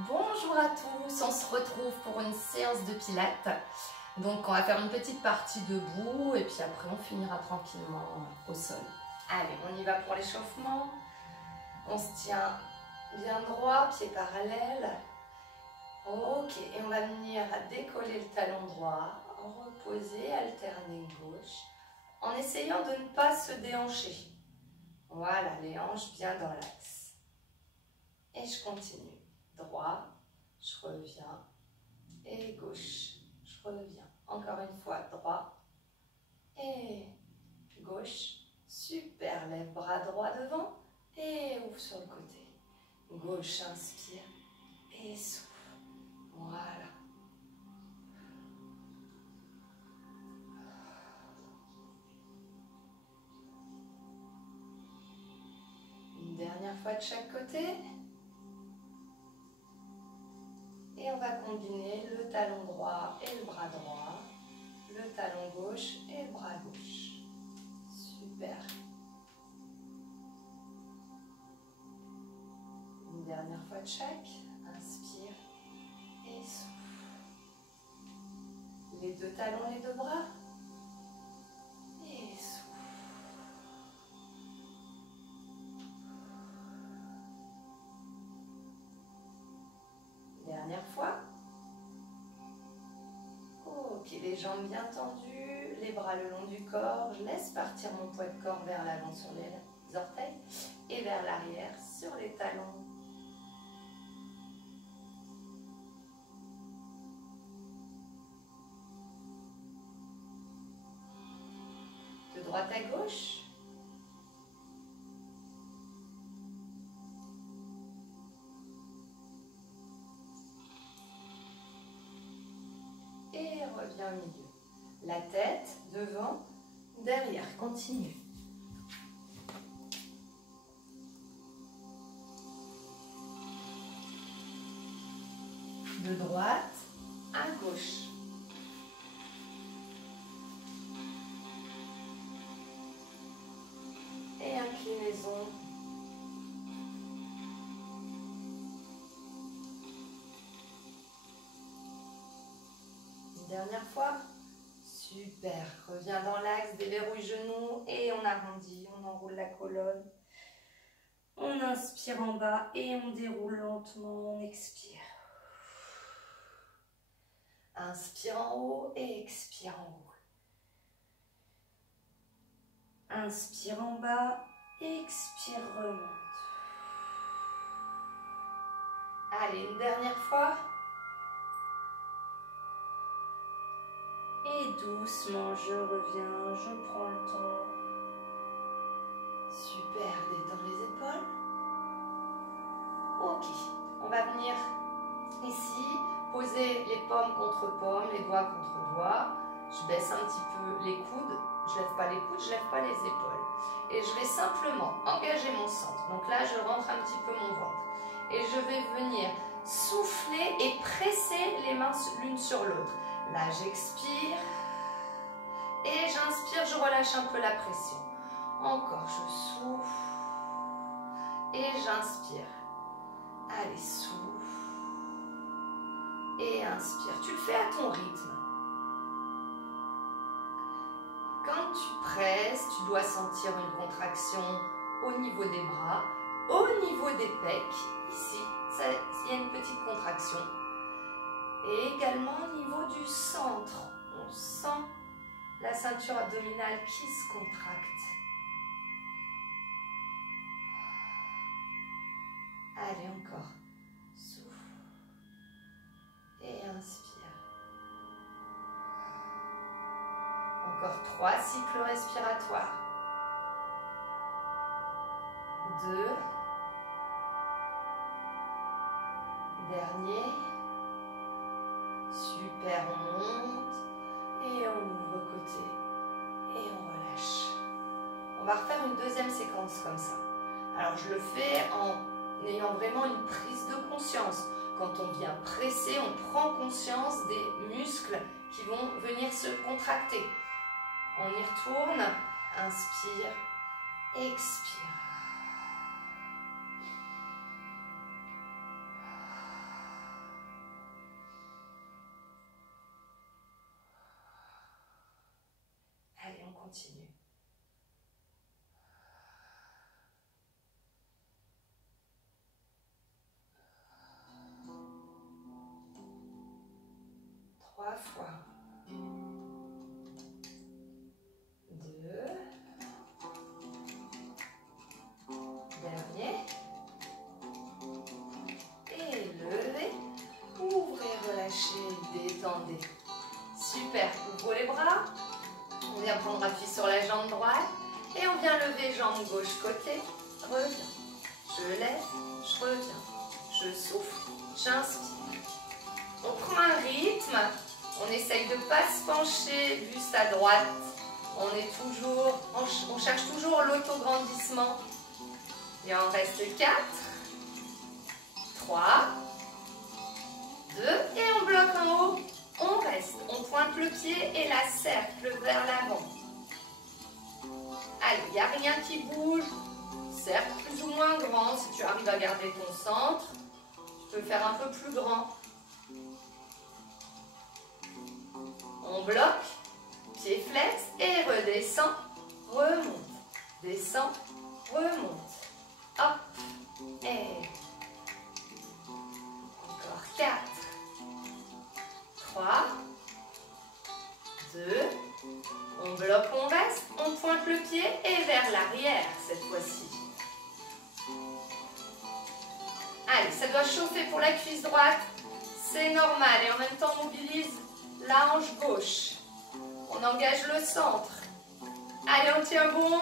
Bonjour à tous, on se retrouve pour une séance de pilates. Donc on va faire une petite partie debout et puis après on finira tranquillement au sol. Allez, on y va pour l'échauffement. On se tient bien droit, pieds parallèles. Ok, et on va venir décoller le talon droit, reposer, alterner gauche, en essayant de ne pas se déhancher. Voilà, les hanches bien dans l'axe. Et je continue. Droit, je reviens, et gauche, je reviens. Encore une fois, droit, et gauche. Super, lève bras droit devant, et ouvre sur le côté. Gauche, inspire, et souffle. Voilà. Une dernière fois de chaque côté. Et on va combiner le talon droit et le bras droit, le talon gauche et le bras gauche. Super. Une dernière fois de chaque. Inspire et souffle. Les deux talons, les deux bras. Et souffle. Dernière fois. Ok, les jambes bien tendues, les bras le long du corps. Je laisse partir mon poids de corps vers l'avant sur les orteils et vers l'arrière sur les talons. De droite à gauche. Et reviens au milieu. La tête, devant, derrière. Continue. De droite à gauche. Et inclinaison. Une dernière fois. Super. Reviens dans l'axe, déverrouille genoux et on arrondit, on enroule la colonne. On inspire en bas et on déroule lentement, on expire. Inspire en haut et expire en haut. Inspire en bas, expire, remonte. Allez, une dernière fois. Et doucement, je reviens, je prends le temps. Super, détends les épaules. Ok, on va venir ici, poser les paumes contre paumes, les doigts contre doigts. Je baisse un petit peu les coudes, je lève pas les coudes, je lève pas les épaules. Et je vais simplement engager mon centre. Donc là, je rentre un petit peu mon ventre. Et je vais venir souffler et presser les mains l'une sur l'autre. Là, j'expire. Et j'inspire, je relâche un peu la pression. Encore, je souffle. Et j'inspire. Allez, souffle. Et inspire. Tu le fais à ton rythme. Quand tu presses, tu dois sentir une contraction au niveau des bras, au niveau des pecs. Ici, il y a une petite contraction. Et également au niveau du centre. On sent la ceinture abdominale qui se contracte. Allez, encore. Souffle. Et inspire. Encore 3 cycles respiratoires. 2. Dernier. Super, on monte. Et on ouvre côté. Et on relâche. On va refaire une deuxième séquence comme ça. Alors je le fais en ayant vraiment une prise de conscience. Quand on vient presser, on prend conscience des muscles qui vont venir se contracter. On y retourne. Inspire. Expire. Continue. Trois fois. 2. Dernier. Et levez. Ouvrez, relâchez, détendez. Super. Ouvrez les bras. On vient prendre appui sur la jambe droite. Et on vient lever jambe gauche côté. Reviens. Je lève. Je reviens. Je souffle. J'inspire. On prend un rythme. On essaye de ne pas se pencher, buste à droite. On cherche toujours l'autograndissement. Il en reste 4, 3, 2, et on bloque en haut. On reste. On pointe le pied et la cercle vers l'avant. Allez, il n'y a rien qui bouge. Cercle plus ou moins grand. Si tu arrives à garder ton centre, tu peux faire un peu plus grand. On bloque, pied flex et redescend, remonte, descend, remonte. Hop, et encore 4, 3, 2, on bloque, on reste, on pointe le pied et vers l'arrière cette fois-ci. Allez, ça doit chauffer pour la cuisse droite, c'est normal et en même temps on mobilise la hanche gauche. On engage le centre. Allez, on tient bon.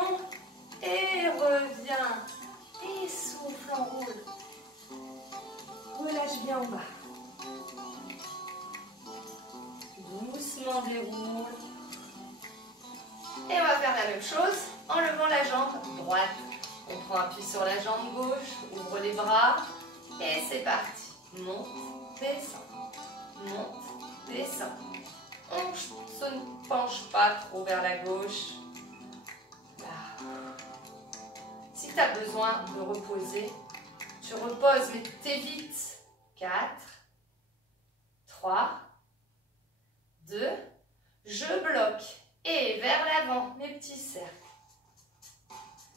Et revient. Et souffle, enroule. Relâche bien en bas. Doucement déroule. Et on va faire la même chose en levant la jambe droite. On prend appui sur la jambe gauche. Ouvre les bras. Et c'est parti. Monte, descend. Monte, descend. On ne se penche pas trop vers la gauche. Là. Si tu as besoin de reposer, tu reposes, mais t'évites. 4, 3, 2, je bloque. Et vers l'avant, mes petits cercles.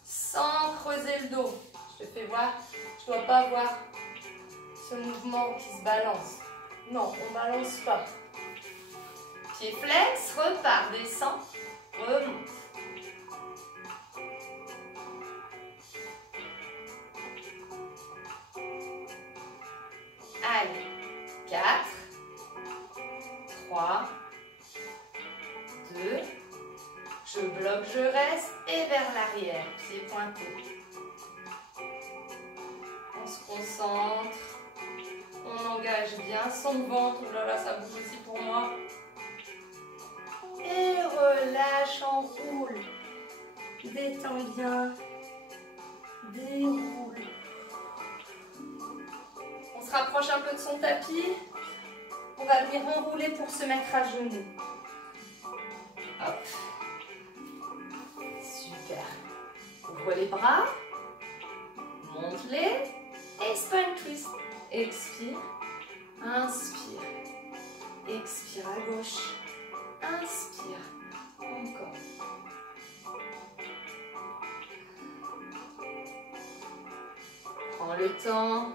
Sans creuser le dos. Je te fais voir, tu ne dois pas voir ce mouvement qui se balance. Non, on ne balance pas. Pied flex, repart, descend, remonte. Allez, 4, 3, 2, je bloque, je reste et vers l'arrière, pied pointé. On se concentre, on engage bien son ventre, oh là là, ça bouge aussi pour moi. Et relâche, enroule. Détends bien. Déroule. On se rapproche un peu de son tapis. On va venir enrouler pour se mettre à genoux. Hop. Super. Ouvre les bras. Monte-les. Et spine twist. Expire. Inspire. Expire à gauche. Inspire. Encore. Prends le temps.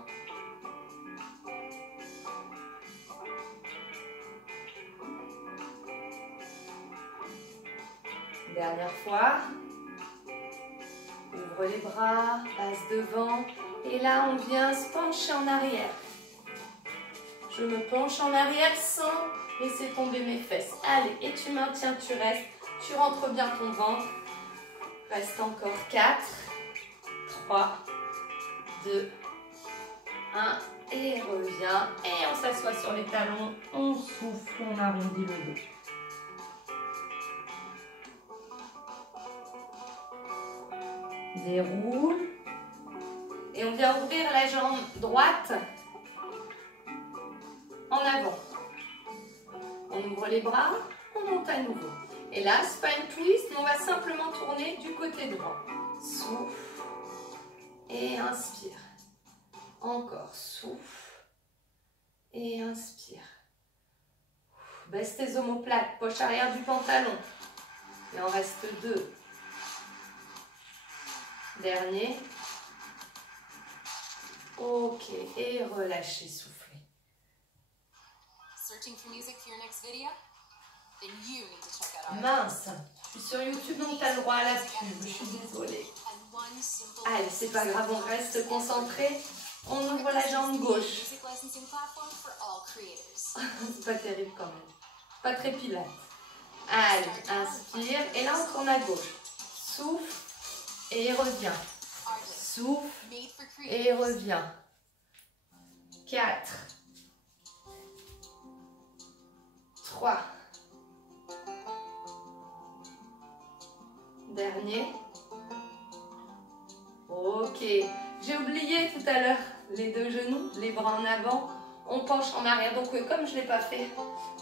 Dernière fois. Ouvre les bras, passe devant. Et là, on vient se pencher en arrière. Je me penche en arrière sans laisser tomber mes fesses. Allez, et tu maintiens, tu restes. Tu rentres bien ton ventre. Reste encore 4, 3, 2, 1. Et reviens. Et on s'assoit sur les talons. On souffle, on arrondit le dos. Déroule. Et on vient ouvrir la jambe droite en avant. On ouvre les bras, on monte à nouveau. Et là, spine twist, on va simplement tourner du côté droit. Souffle et inspire. Encore, souffle et inspire. Baisse tes omoplates, poche arrière du pantalon. Il en reste 2. Dernier. Ok, et relâchez, soufflez. Mince, je suis sur YouTube donc tu as le droit à la pub, je suis désolée. Allez, c'est pas grave, on reste concentré. On ouvre la jambe gauche. C'est pas terrible quand même. Pas très pilate. Allez, inspire. Et là, on tourne à gauche. Souffle et revient. Souffle et revient. 4. 3. Dernier. Ok. J'ai oublié tout à l'heure les 2 genoux, les bras en avant. On penche en arrière. Donc comme je ne l'ai pas fait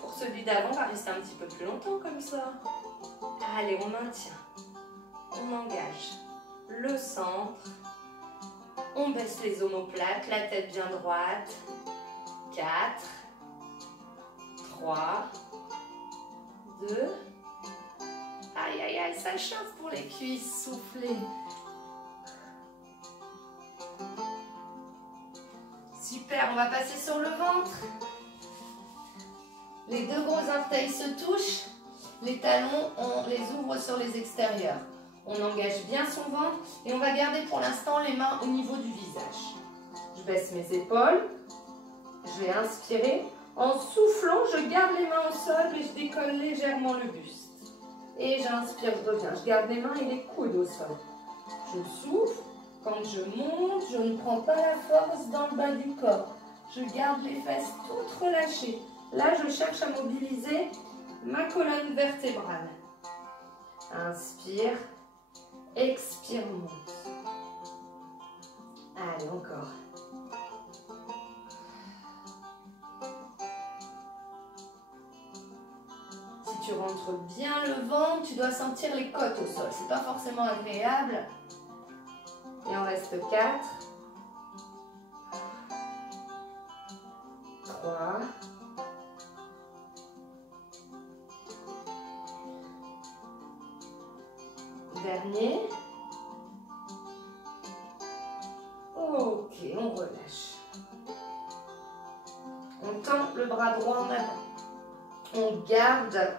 pour celui d'avant, on va rester un petit peu plus longtemps comme ça. Allez, on maintient. On engage le centre. On baisse les omoplates, la tête bien droite. 4, 3, 2. Aïe, aïe, aïe, ça chauffe pour les cuisses. Soufflez. Super, on va passer sur le ventre. Les 2 gros orteils se touchent. Les talons, on les ouvre sur les extérieurs. On engage bien son ventre et on va garder pour l'instant les mains au niveau du visage. Je baisse mes épaules. Je vais inspirer. En soufflant, je garde les mains au sol et je décolle légèrement le buste. Et j'inspire, je reviens. Je garde les mains et les coudes au sol. Je souffle. Quand je monte, je ne prends pas la force dans le bas du corps. Je garde les fesses toutes relâchées. Là, je cherche à mobiliser ma colonne vertébrale. Inspire. Expire, monte. Allez, encore. Si tu rentres bien le ventre, tu dois sentir les côtes au sol. C'est pas forcément agréable. Il en reste 4. 3. Dernier. Ok, on relâche. On tend le bras droit en avant. On garde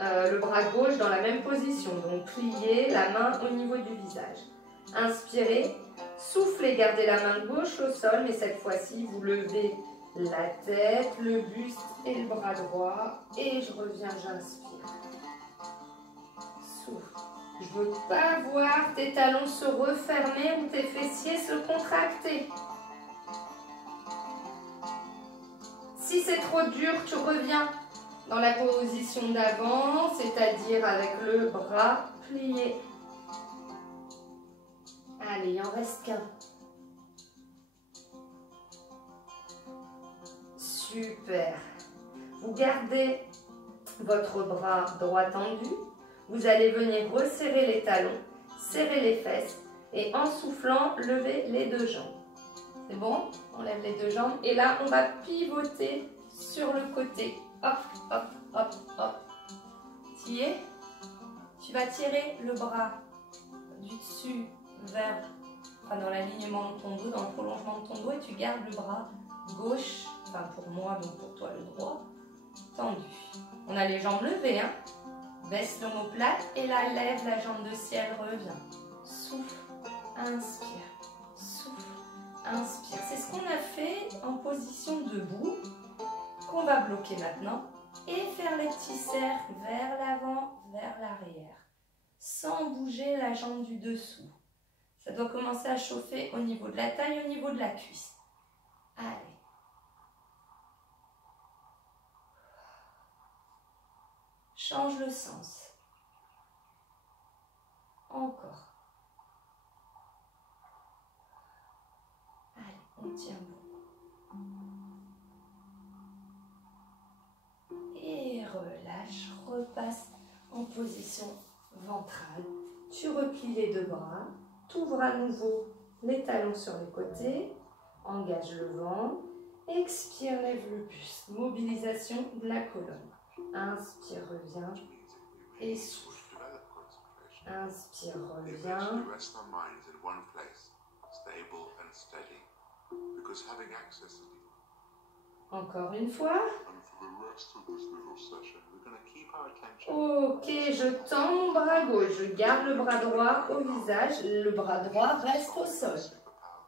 le bras gauche dans la même position. Donc pliez la main au niveau du visage. Inspirez, soufflez, gardez la main gauche au sol, mais cette fois-ci, vous levez la tête, le buste et le bras droit. Et je reviens, j'inspire. Souffle. Je ne veux pas voir tes talons se refermer ou tes fessiers se contracter. Si c'est trop dur, tu reviens dans la position d'avant, c'est-à-dire avec le bras plié. Allez, il en reste qu'un. Super. Vous gardez votre bras droit tendu. Vous allez venir resserrer les talons, serrer les fesses et en soufflant, lever les 2 jambes. C'est bon? On lève les 2 jambes et là, on va pivoter sur le côté. Hop, hop, hop, hop. Tu y es? Tu vas tirer le bras du dessus vers, dans l'alignement de ton dos, dans le prolongement de ton dos et tu gardes le bras gauche, enfin pour moi, donc pour toi le droit, tendu. On a les jambes levées, hein? Baisse l'omoplate et là, lève la jambe de ciel, revient. Souffle, inspire, souffle, inspire. C'est ce qu'on a fait en position debout, qu'on va bloquer maintenant et faire les petits cercles vers l'avant, vers l'arrière, sans bouger la jambe du dessous. Ça doit commencer à chauffer au niveau de la taille, au niveau de la cuisse. Allez. Change le sens. Encore. Allez, on tient bon. Et relâche, repasse en position ventrale. Tu replies les 2 bras, tu ouvres à nouveau les talons sur les côtés, engage le ventre, expire, lève le buste, mobilisation de la colonne. Inspire, reviens et souffle. Inspire, reviens. Encore une fois. Ok, je tends mon bras gauche, je garde le bras droit au visage, le bras droit reste au sol.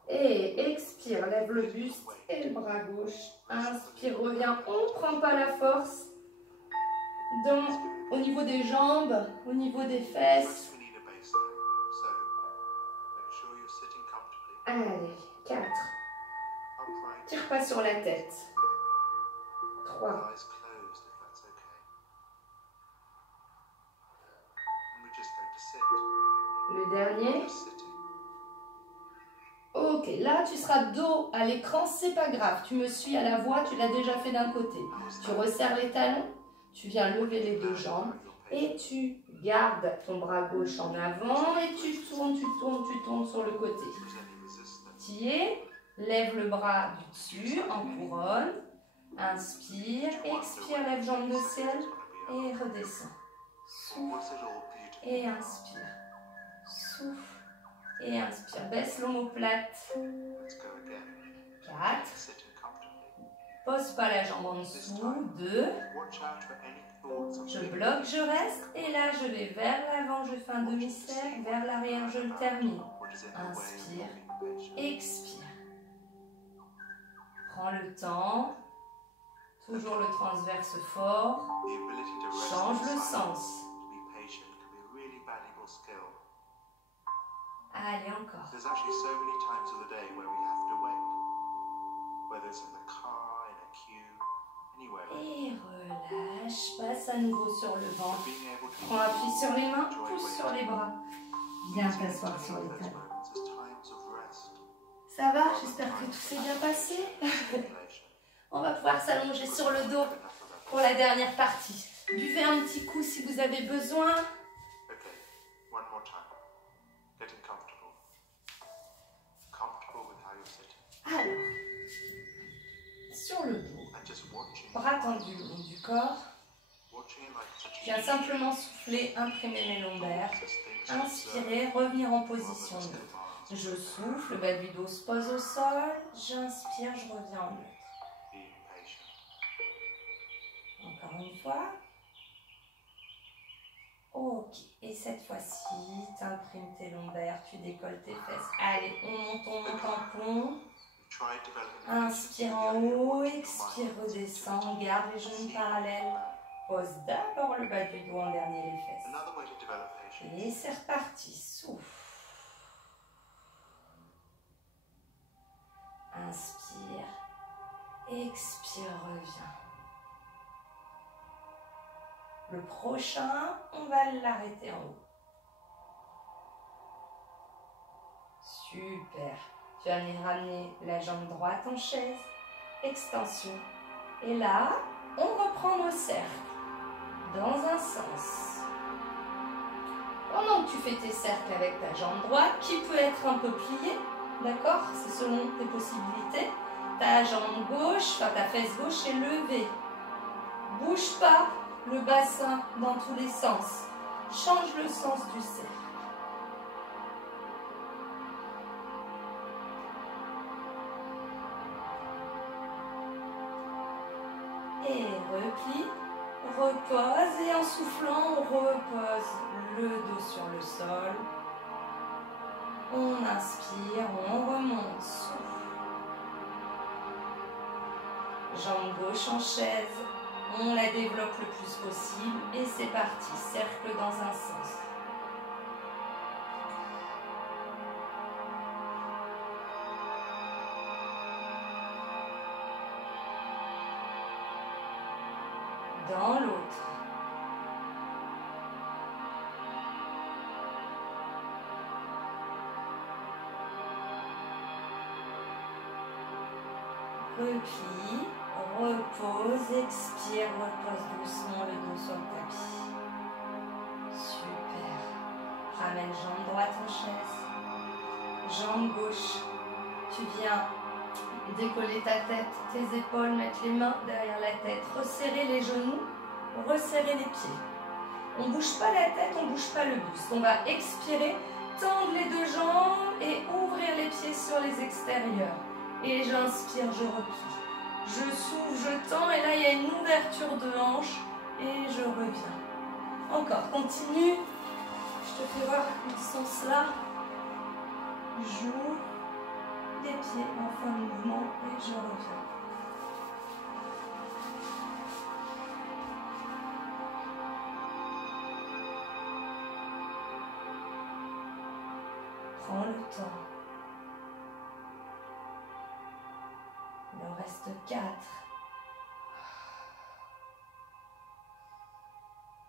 Et expire, lève le buste et le bras gauche. Inspire, reviens, on ne prend pas la force. Au niveau des jambes, au niveau des fesses. Allez, 4. Tire pas sur la tête. 3. Le dernier. Ok, là tu seras dos à l'écran, c'est pas grave. Tu me suis à la voix, tu l'as déjà fait d'un côté. Tu resserres les talons, tu viens lever les deux jambes et tu gardes ton bras gauche en avant et tu tournes sur le côté. Tire, lève le bras du dessus en couronne. Inspire, expire, lève jambe de ciel et redescends. Souffle et inspire. Souffle et inspire. Baisse l'omoplate. 4. Pose pas la jambe en dessous. 2. Je bloque, je reste. Et là, je vais vers l'avant, je fais un demi-cercle. Vers l'arrière, je le termine. Inspire, expire. Prends le temps. Toujours le transverse fort. Change le sens. Allez, encore. Et relâche. Passe à nouveau sur le ventre. Prends appui sur les mains, pousse sur les bras. Viens t'asseoir sur les talons. Ça va? J'espère que tout s'est bien passé. On va pouvoir s'allonger sur le dos pour la dernière partie. Buvez un petit coup si vous avez besoin. Alors, sur le dos, bras tendus le long du corps. Je viens simplement souffler, imprimer mes lombaires. Inspirer, revenir en position neutre. Je souffle, le bas du dos se pose au sol. J'inspire, je reviens en neutre. Encore une fois. Ok, et cette fois-ci, tu imprimes tes lombaires, tu décolles tes fesses. Allez, on monte en pont. Inspire en haut, expire, redescend, garde les genoux parallèles. Pose d'abord le bas du dos, en dernier les fesses. Et c'est reparti, souffle. Inspire, expire, reviens. Le prochain, on va l'arrêter en haut. Super. Tu vas venir ramener la jambe droite en chaise. Extension. Et là, on reprend nos cercles. Dans un sens. Pendant que tu fais tes cercles avec ta jambe droite, qui peut être un peu pliée, d'accord? C'est selon tes possibilités. Ta jambe gauche, enfin ta fesse gauche est levée. Bouge pas le bassin dans tous les sens. Change le sens du cercle. Et replie, repose et en soufflant, on repose le dos sur le sol. On inspire, on remonte, souffle. Jambe gauche en chaise. On la développe le plus possible et c'est parti, cercle dans un sens. Dans l'autre. Replie. Repose, expire, repose doucement le dos sur le tapis. Super. Ramène jambe droite en chaise. Jambe gauche. Tu viens décoller ta tête, tes épaules, mettre les mains derrière la tête. Resserrer les genoux, resserrer les pieds. On ne bouge pas la tête, on ne bouge pas le buste. On va expirer, tendre les deux jambes et ouvrir les pieds sur les extérieurs. Et j'inspire, je replie. Je souffle, je tends et là il y a une ouverture de hanche et je reviens. Encore, continue. Je te fais voir le sens là. J'ouvre les pieds en fin de mouvement et je reviens. Prends le temps. Il en reste 4.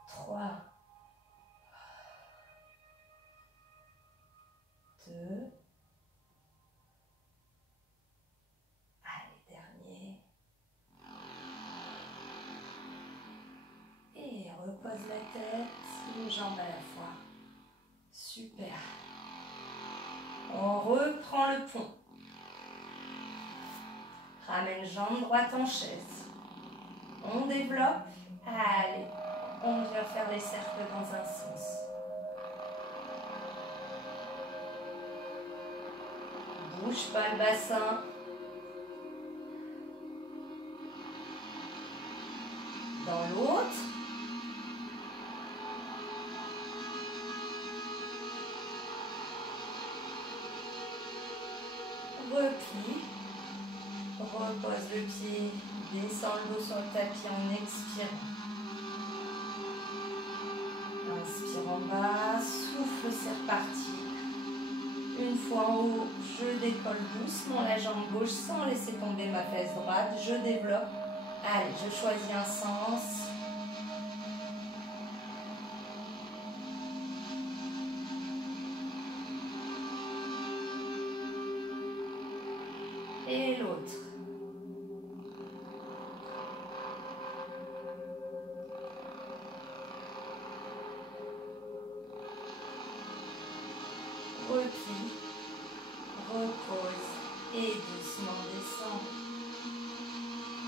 3. 2. Allez, dernier. Et repose la tête, une jambe à la fois. Super. On reprend le pont. Ramène jambe droite en chaise. On développe. Allez, on vient faire les cercles dans un sens. Bouge pas le bassin. Dans l'autre. Replie. Repose le pied. Descends le dos sur le tapis en expirant. Inspire en bas. Souffle, c'est reparti. Une fois en haut, je décolle doucement la jambe gauche sans laisser tomber ma fesse droite. Je développe. Allez, je choisis un sens. Et l'autre. Replie, repose et doucement descend.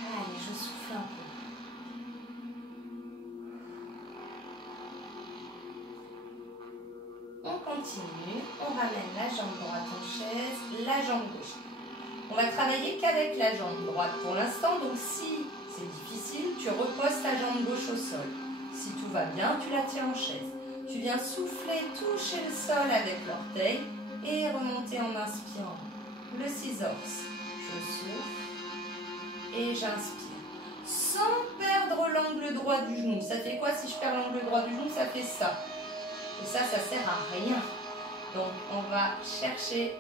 Allez, je souffle un peu. On continue, on ramène la jambe droite en chaise, la jambe gauche. On va travailler qu'avec la jambe droite pour l'instant, donc si c'est difficile, tu reposes ta jambe gauche au sol. Si tout va bien, tu la tiens en chaise. Tu viens souffler, toucher le sol avec l'orteil et remonter en inspirant. Le scissors. Je souffle et j'inspire. Sans perdre l'angle droit du genou. Ça fait quoi si je perds l'angle droit du genou? Ça fait ça. Et ça sert à rien. Donc on va chercher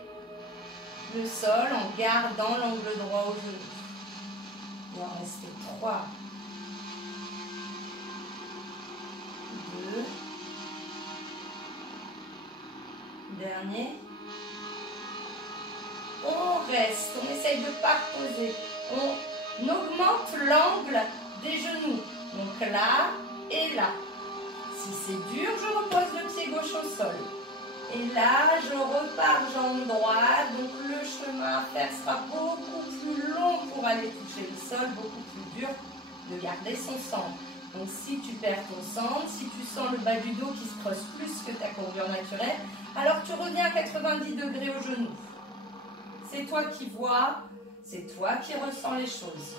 le sol en gardant l'angle droit au genou. Il en reste 3. 2. Dernier. On reste, on essaye de ne pas reposer. On augmente l'angle des genoux. Donc là et là. Si c'est dur, je repose le pied gauche au sol. Et là, je repars jambe droite. Donc le chemin à faire sera beaucoup plus long pour aller toucher le sol, beaucoup plus dur de garder son centre. Donc si tu perds ton centre, si tu sens le bas du dos qui se creuse plus que ta courbure naturelle, alors tu reviens à 90 degrés au genou. C'est toi qui vois, c'est toi qui ressens les choses.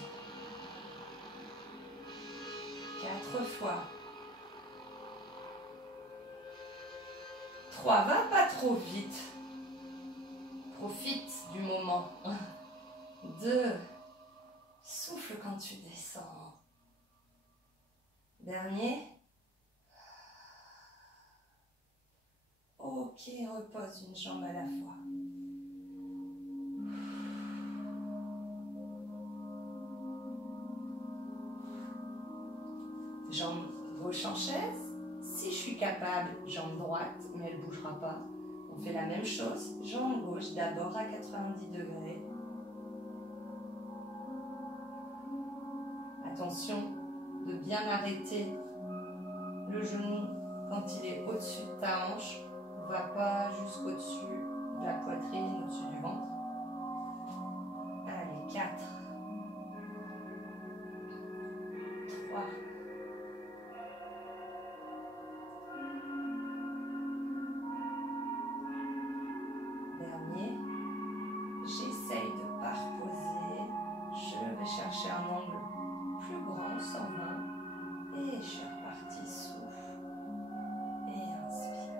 4 fois. 3, va pas trop vite. Profite du moment. 2, souffle quand tu descends. Dernier. Ok, repose une jambe à la fois. Jambe gauche en chaise. Si je suis capable, jambe droite, mais elle ne bougera pas. On fait la même chose. Jambe gauche d'abord à 90 degrés. Attention de bien arrêter le genou quand il est au-dessus de ta hanche. On ne va pas jusqu'au-dessus de la poitrine, au-dessus du ventre. Allez, 4. 3. chercher un angle plus grand, 120. Et je suis repartie, souffle. Et inspire.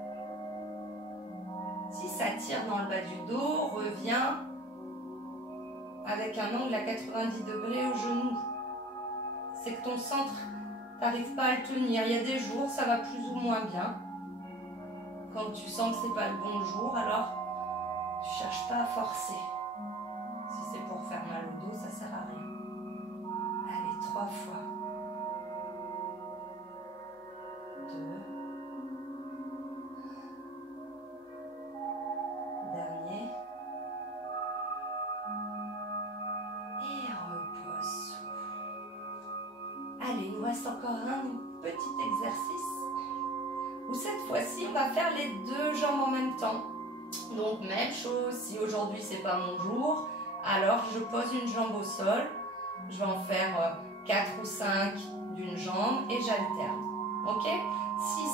Si ça tire dans le bas du dos, reviens avec un angle à 90 degrés au genou. C'est que ton centre, tu n'arrives pas à le tenir. Il y a des jours, ça va plus ou moins bien. Quand tu sens que ce n'est pas le bon jour, alors tu ne cherches pas à forcer. Si c'est pour faire mal au dos, ça ne sert à rien. Allez, 3 fois. 2. Dernier. Et repose. Allez, il nous reste encore un petit exercice où cette fois-ci, on va faire les 2 jambes en même temps. Donc, même chose, si aujourd'hui, c'est pas mon jour, alors je pose une jambe au sol. Je vais en faire 4 ou 5 d'une jambe et j'alterne. Ok? Si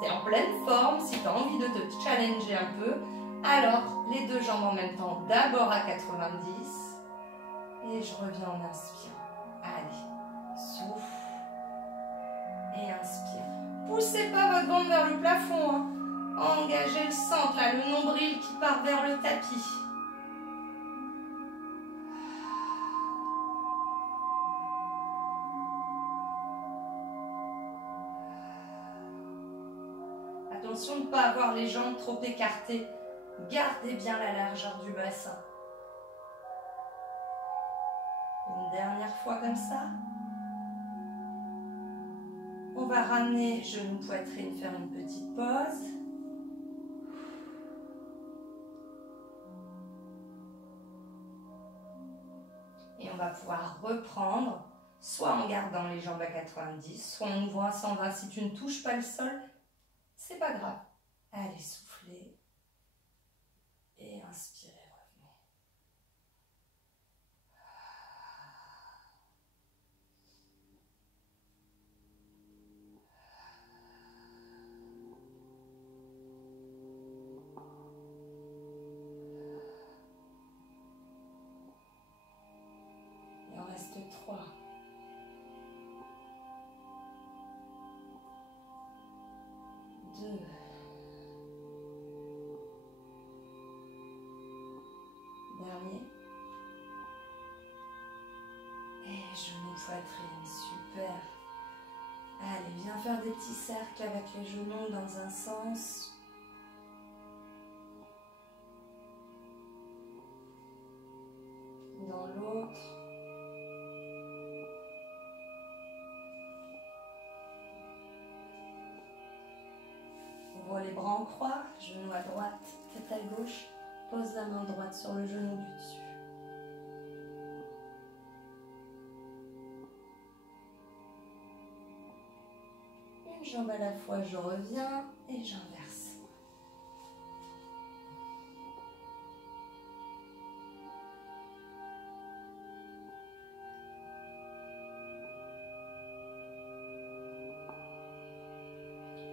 tu es en pleine forme, si tu as envie de te challenger un peu, alors les 2 jambes en même temps, d'abord à 90 et je reviens en inspirant. Allez, souffle et inspire. Poussez pas votre ventre vers le plafond, hein. Engagez le centre, là, le nombril qui part vers le tapis. Attention de ne pas avoir les jambes trop écartées. Gardez bien la largeur du bassin. Une dernière fois comme ça. On va ramener genou, poitrine, faire une petite pause. Et on va pouvoir reprendre, soit en gardant les jambes à 90, soit en ouvrant à 120. Si tu ne touches pas le sol, c'est pas grave. Allez, soufflez. Et inspirez, revenez. Il en reste 3. 2. Dernier. Et genou, poitrine, super. Allez, viens faire des petits cercles avec les genoux dans un sens. Dans l'autre. Ouvre les bras en croix, genou à droite, tête à gauche. Pose la main droite sur le genou du dessus. Une jambe à la fois, je reviens et j'inverse.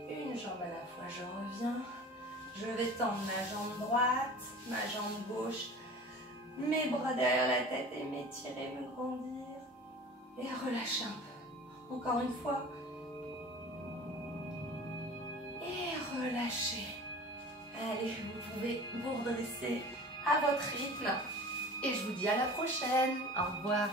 Une jambe à la fois, je reviens. Je vais tendre ma jambe droite, ma jambe gauche, mes bras derrière la tête et m'étirer, me grandir. Et relâcher un peu. Encore une fois. Et relâcher. Allez, vous pouvez vous redresser à votre rythme. Et je vous dis à la prochaine. Au revoir.